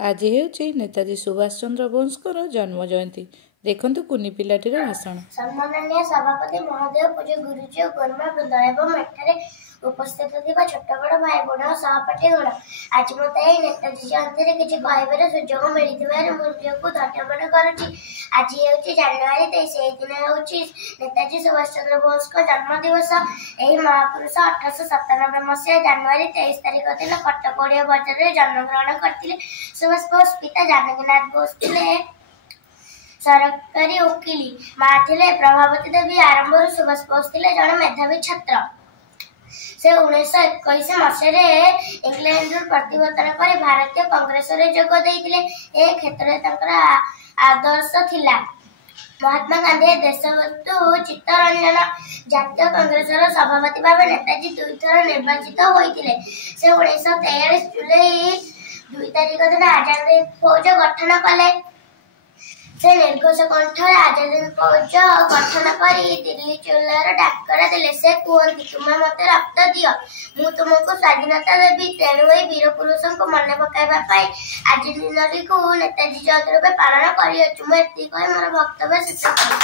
आज हेउछि नेताजी सुभाष चंद्र बोसଙ୍କର जन्म जयंती। देखंतु कुनी पिलाटीर भाषण। सम्माननीय सभापति महोदय, पूज्य गुरुजी और गुरुमावृंद एवं एठारे उपस्थित थिबा छोट बड़ भाई बड़ सहपाठी गण, आज मते एही नेताजी जयंती किछि कहबार सुजोग मिलिथिबार मु निजकु धन्यवाद करूछि। आज हेउछि जनवरी 23। एही दिन हेउछि नेताजी सुभाष चंद्र बोसଙ୍କ जन्म दिवस। एही महापुरुष 1897 मसीहा जनवरी 23 तारिख दिन कटक ओडिया बजारे जन्मग्रहण करथिले। सुभाष बोस पिता जानकीनाथ बोस थिले सरकारी वकीली, माँ थिले प्रभावती देवी। आरंभ सुभाष बोस थिले जଣେ मेधावी छात्र। से 1921 मसीह इंग्लैंड प्रत्यावर्तन कर भारतीय कांग्रेस रे जोग देइथिले। ए क्षेत्र तंकर आदर्श थिला। महात्मा गांधी देशबंधु चित्तरंजन जातीय कांग्रेस सभापति भाव नेताजी 2 थर निर्वाचित होइथिले। से 1943 जुलाई 2 तारिख दिन आजाद फौज गठन कले। से निर्घोष कंठर आजाद फौज गठन करी दिल्ली चोलार डाकरा देले। से कहते तुम मत रक्त दियो, मु तुमको स्वाधीनता देवी। तेणु ए वीर पुरुषों को मन पकाइबा आज दिन को नेताजी जयंती रूपे पालन करियो। मु एति कहि मोर वक्तव्य शेष करी।